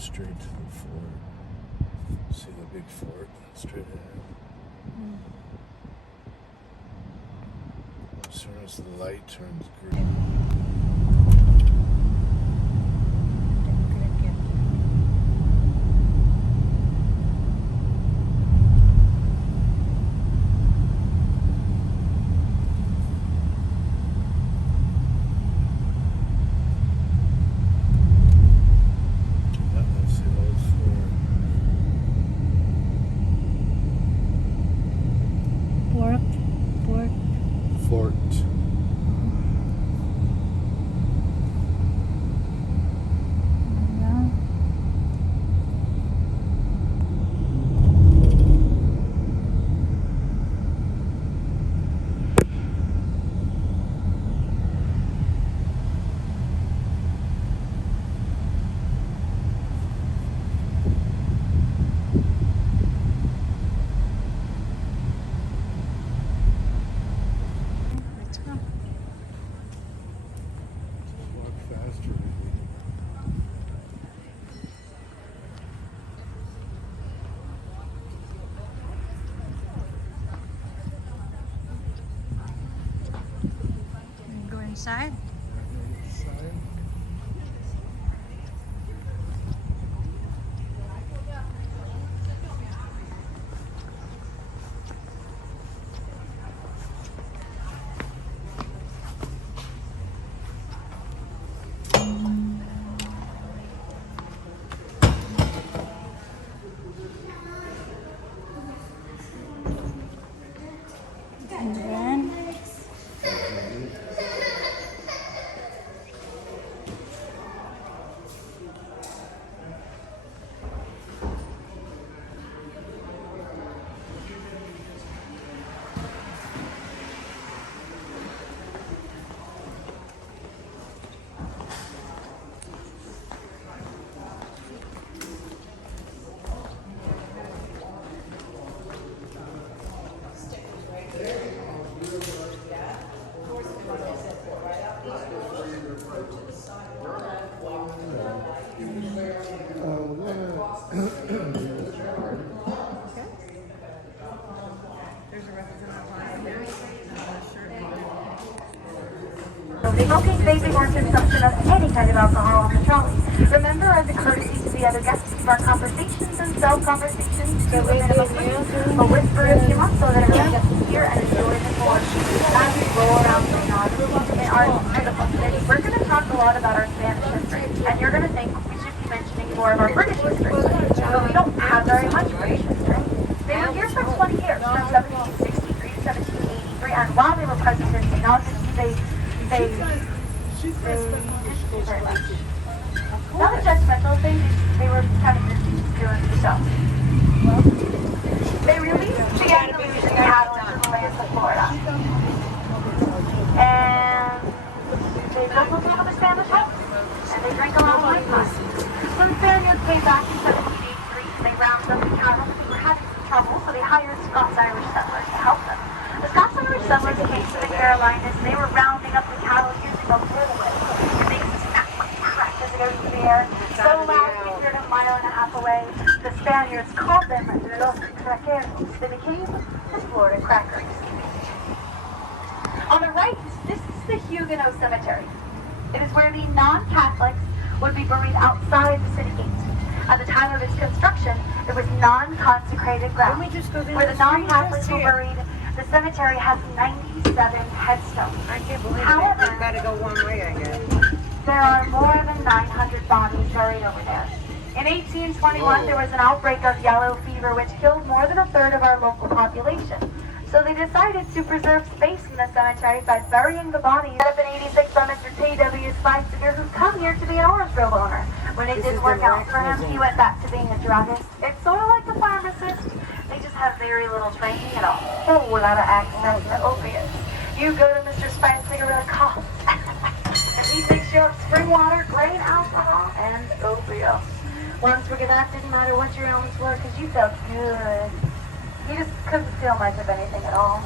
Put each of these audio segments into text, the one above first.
straight to the fort. See the big fort straight ahead. As soon as the light turns green. Fort. Inside? And then smoking, vaping, or consumption of any kind of alcohol on the trolley. Remember, as a courtesy to the other guests, keep our conversations and self-conversations to a minimum, but whisper if you want so that everyone gets to hear and enjoy the tour. As we roll around the in our beautiful city, we're going to talk a lot about our Spanish history, and you're going to think we should be mentioning more of our British history, but we don't have very much British history. They were here for 20 years, from 1763 to 1783, and while they were present in St. Augustine, they didn't do very much. Not a judgmental thing, they were kind of just doing the show. They released the Andalusian cattle into the lands of Florida. And they built a lot of the Spanish homes, and they drank a lot of wine. When the Spaniards came back in 1783, they rounded up the cattle who were having some trouble, so they hired Scots-Irish settlers to help them. The Scots-Irish settlers came to the Carolinas, and they were rounding up the cattle using a whirlwind. It makes a snap crack as it goes through the air. So loud you heard a mile and a half away. The Spaniards called them Los Craqueros. They became the Florida Crackers. On the right, this is the Huguenot Cemetery. It is where the non-Catholics would be buried outside the city gates. At the time of its construction, it was non-consecrated ground. Where the non-Catholics were buried, the cemetery has 97 headstones. I can't believe However, it. Gotta go one way, I guess. There are more than 900 bodies buried over there. In 1821, there was an outbreak of yellow fever which killed more than a third of our local population. So they decided to preserve space in the cemetery by burying the bodies. Set up in 86 by Mr. T.W. Spicer, who's come here to be an orange grove owner. When it didn't work out for him, he went back to being a druggist. It's sort of like a pharmacist. They just have very little training and a whole lot of access to opiates. You go to Mr. Spicer with a cough, and he picks you up spring water, grain alcohol, and opiates. Once we get back, didn't matter what your ailments were, because you felt good. You just couldn't feel much of anything at all.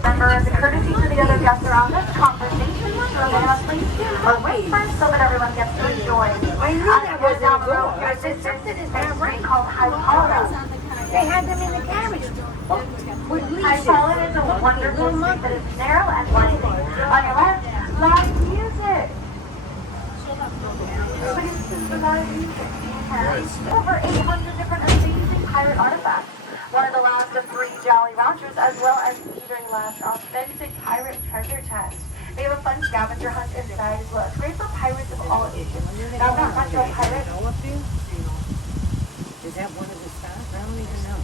Remember, as a courtesy to the other guests around us, conversations remain asleep or whispers so that everyone gets to enjoy. I knew that wasn't down a the road door. here, I this said is something is a not street right. called High Paula. They had them in the carriage. Oh, with High leashes. Paula is a wonderful street that is narrow and winding. On your left, live music. Over 800 different amazing pirate artifacts. One of the last of 3 Jolly Rogers, as well as the very last authentic pirate treasure chest. They have a fun scavenger hunt inside as well. It's great for pirates of all ages. Now, I'm not much of a pirate. Is that one of the stars? I don't even know.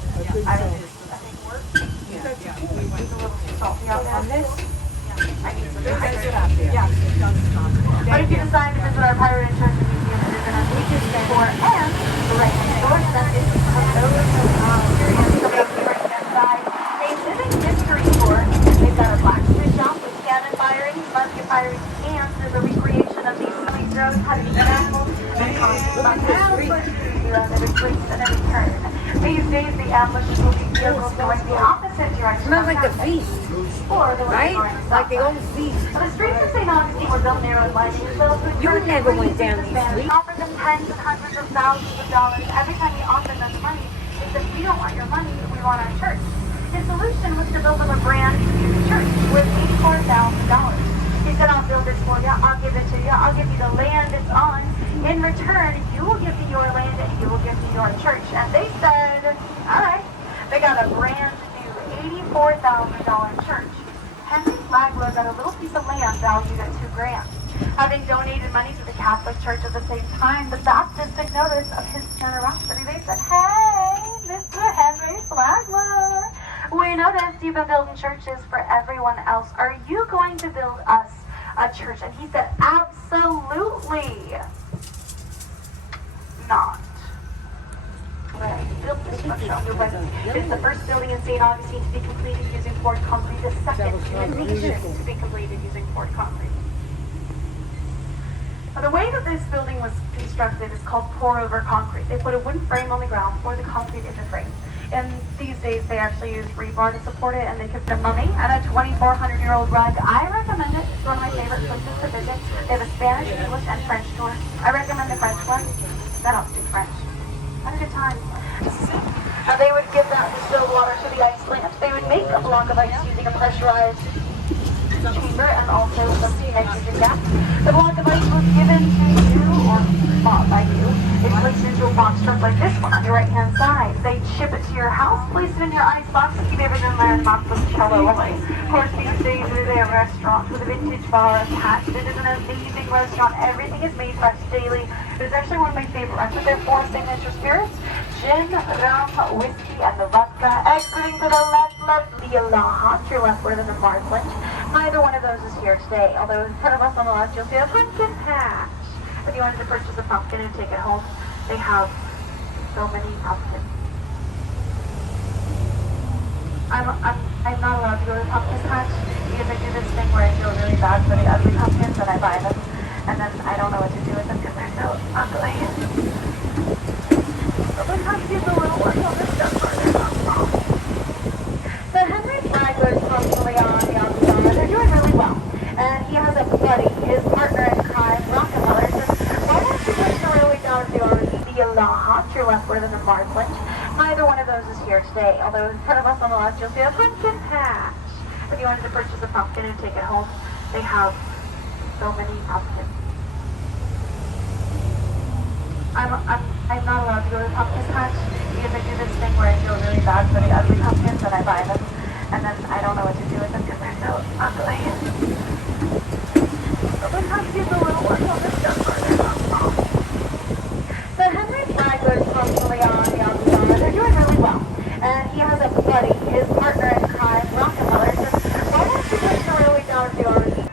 I think we're a little salty on this. I need some pirate. But if you decide to visit our pirate and treasure museum, it is in our beaches for and the right next door to that is a living history tour. They've got a blacksmith shop with cannon firing, musket firing, and there's a recreation of these silly drones having animals and concerts about that are tricks at every turn. These days, the ambushes will be vehicles going the opposite direction. Smells like the feast, Or the right? Like the old feast. The streets of St. Augustine were built narrow and winding, so You never went down these streets. offer them tens and hundreds of thousands of dollars every time you offer them money. They said, we don't want your money, we want our church. His solution was to build them a brand new church worth $84,000. He said, I'll build it for you, I'll give it to you, I'll give you the land it's on. In return, you will give me your land and you will give me your church. And they said, all right. They got a brand new $84,000 church. Henry Flagler got a little piece of land valued at $2,000. Having donated money to the Catholic Church at the same time, the Baptists took notice of his generosity. They said, hey, Mr. Henry Flagler, we noticed you've been building churches for everyone else. Are you going to build us a church? And he said, absolutely not. Built this structure on your right. It's the first building in St. Augustine to be completed using poured concrete, the second in the nation to be completed using poured concrete. Now, the way that this building was constructed is called pour-over concrete. They put a wooden frame on the ground, pour the concrete in the frame. And these days, they actually use rebar to support it, and they could put a mummy and a 2,400-year-old rug. I recommend it. It's one of my favorite places to visit. They have a Spanish, English, and French tour. I recommend the French one. I don't speak French. Had a good time. They would give that distilled water to the ice plant. They would make a block of ice using a pressurized chamber and also some nitrogen gas. The block of ice was given to you or bought by you. It's placed into a box truck like this one on your right-hand side. They'd ship it to your house, place it in your ice box, keep everything there and knock the cello away. Of course, these days there's a restaurant with a vintage bar attached. It is an amazing restaurant. Everything is made fresh daily. It's actually one of my favorite restaurants. Their 4 signature spirits: gin, rum, whiskey, and the vodka. Exiting to the left, the Aloha, to your left, where than the Markland. Neither one of those is here today, although in front of us on the left, you'll see a pumpkin patch. If you wanted to purchase a pumpkin and take it home, they have so many pumpkins. I'm not allowed to go to the pumpkin patch because I do this thing where I feel really bad for the ugly pumpkins and I buy them, and then I don't know what to do with them because they're so ugly. But sometimes people a little work on this stuff further. So Henry Flagler's constantly on the Augustine. They're doing really well. And he has a buddy, his partner in crime, Rockefeller, says, why don't you push the railway down to the Aloha, to your left, where than the Markland. Neither one of those is here today, although in front of us on the left, you'll see a pumpkin patch. If you wanted to purchase a pumpkin and take it home, they have so many pumpkins. I'm not allowed to go to the pumpkin patch because I do this thing where I feel really bad for the ugly pumpkins and I buy them, and then I don't know what to do with them because they're so ugly. But sometimes people a little work on this stuff further. So Henry Flagler's constantly on the Augustine. They're doing really well. And he has a buddy, his partner in crime, Rockefeller, says, why don't you push the railway down to the Augustine?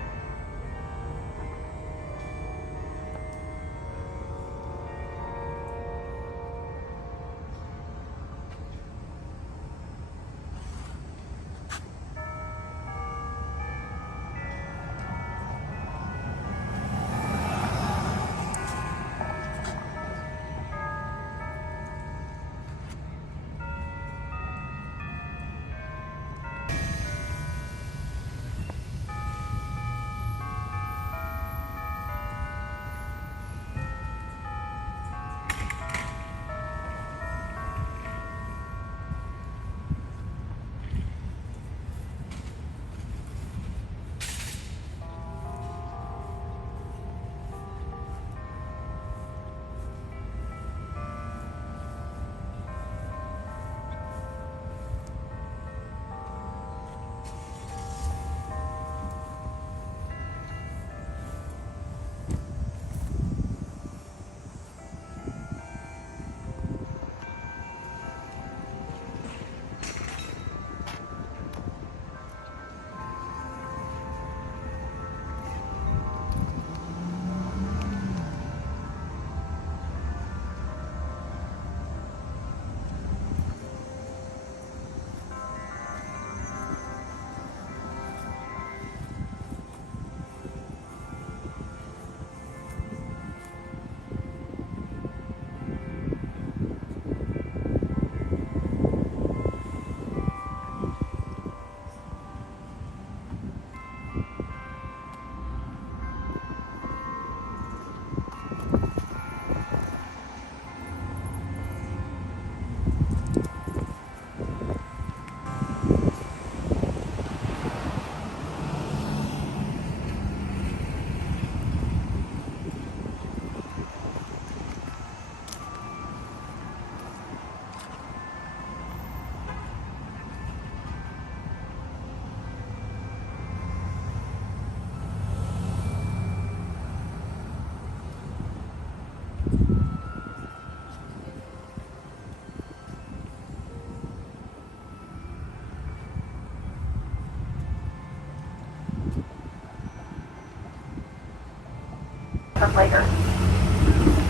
moment later.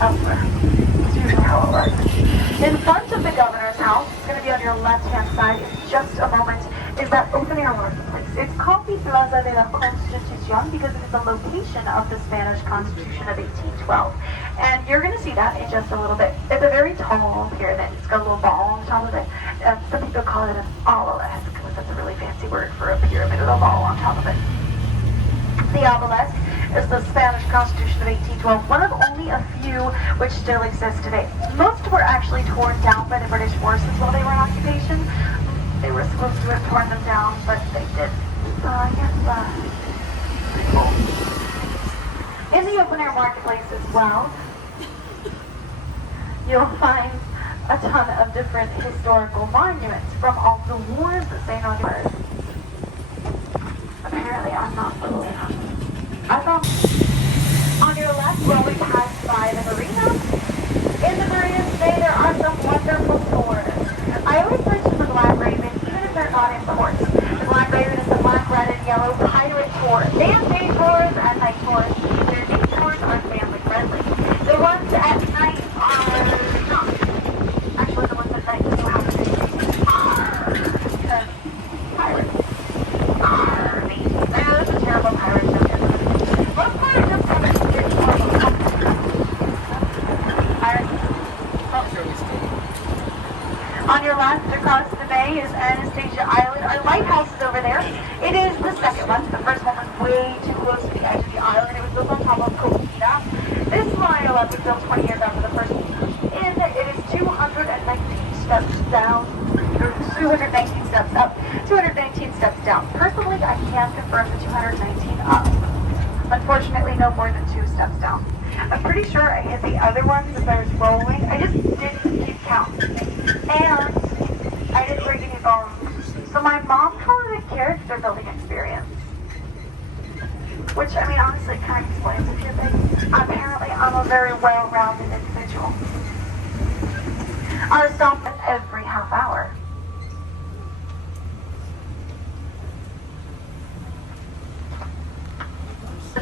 Elsewhere. It's usually how it works. In front of the governor's house, it's going to be on your left-hand side in just a moment, is that open-air marketplace. It's called the Plaza de la Constitución because it is the location of the Spanish Constitution of 1812. And you're going to see that in just a little bit. It's a very tall pyramid. It's got a little ball on top of it. Some people call it an obelisk, which is a really fancy word for a pyramid with a ball on top of it. The obelisk is the Spanish Constitution of 1812, one of only a few which still exist today. Most were actually torn down by the British forces while they were in occupation. They were supposed to have torn them down, but they didn't. In the open-air marketplace as well, you'll find a ton of different historical monuments from all the wars that St. Augustine. Apparently, I'm not little enough. I thought on your left, where we passed by the marina. In the marina today, there are some wonderful tours. I always mention the Black Raven, even if they're not in ports. The Black Raven is the black, red, and yellow pirate tour. They have day tours and night tours. Their day tours are family friendly. The ones at night are not. Actually, the ones at night do have to be because pirates. That's a terrible pirate joke. Most pirate jokes have a good On your left, across the bay, is Anastasia Island. Our lighthouse is over there. It is the second one. The first one was way too close to the edge of the island. It was built on top of Coquina. This one on your left was built 20 years after the first one. It is 219 steps down. 219 steps up. 219 steps down. Personally, I can't confirm the 219 up. Unfortunately, no more than 2 steps down. I'm pretty sure I hit the other ones as I was rolling. I just didn't keep count. And I didn't bring any bones. So my mom called it a character building experience. Which, I mean, honestly, kind of explains a few things. Apparently, I'm a very well-rounded individual. I stop every half hour.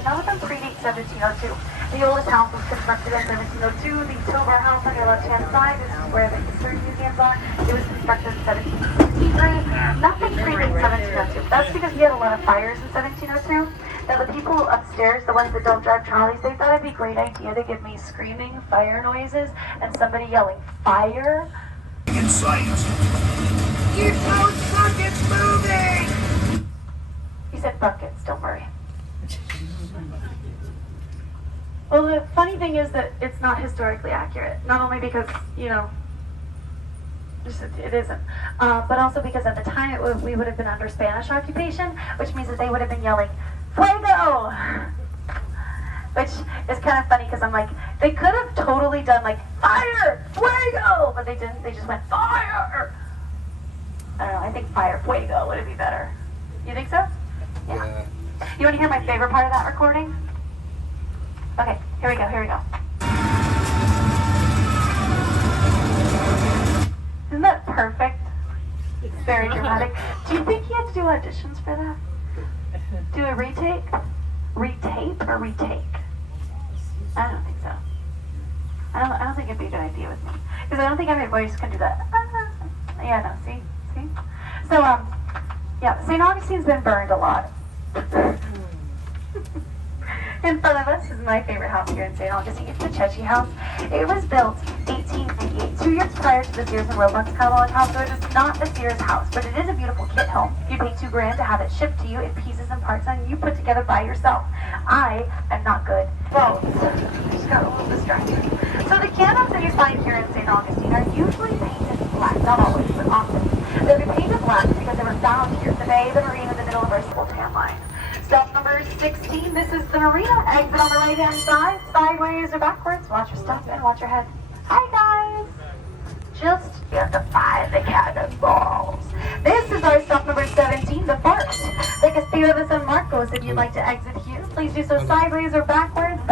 None of them predate 1702. The oldest house was constructed in 1702. The Tovar House on your left-hand side, this is where the history museums are. It was constructed in 1763. Nothing predates 1702. That's because we had a lot of fires in 1702. Now the people upstairs, the ones that don't drive trolleys, they thought it'd be a great idea to give me screaming fire noises and somebody yelling fire. In sight. You don't suck, it's moving! He said buckets, don't worry. Well, the funny thing is that it's not historically accurate. Not only because, you know, it isn't, but also because at the time we would have been under Spanish occupation, which means that they would have been yelling, Fuego! Which is kind of funny because I'm like, they could have totally done like, Fire! Fuego! But they didn't, they just went, Fire! I don't know, I think Fire, Fuego would be better. You think so? Yeah. You want to hear my favorite part of that recording? Okay, here we go. Isn't that perfect? It's very dramatic. Do you think he had to do auditions for that? Do a retake? Retape or retake? I don't think so. I don't think it'd be a good idea with me. Because I don't think every voice can do that. Yeah, no, see? So, yeah, St. Augustine's been burned a lot. In front of us is my favorite house here in St. Augustine. It's the Chechi House. It was built 1858, 2 years prior to the Sears and Roebuck's catalog house, so it is not a Sears house, but it is a beautiful kit home. You pay $2 grand to have it shipped to you in pieces and parts, and you put together by yourself. I am not good. Well, just got a little distracted. So the candles that you find here in St. Augustine are usually painted black, not always, but often. They're painted black because they were found here, the bay, the marina, in the middle of our simple tan line. Stop number 16, this is the marina. Exit on the right-hand side, sideways or backwards. Watch your step and watch your head. Hi, guys. Just you have to find the cannonballs. This is our stop number 17, the first. The Castillo de San Marcos. If you'd like to exit here, please do so sideways or backwards.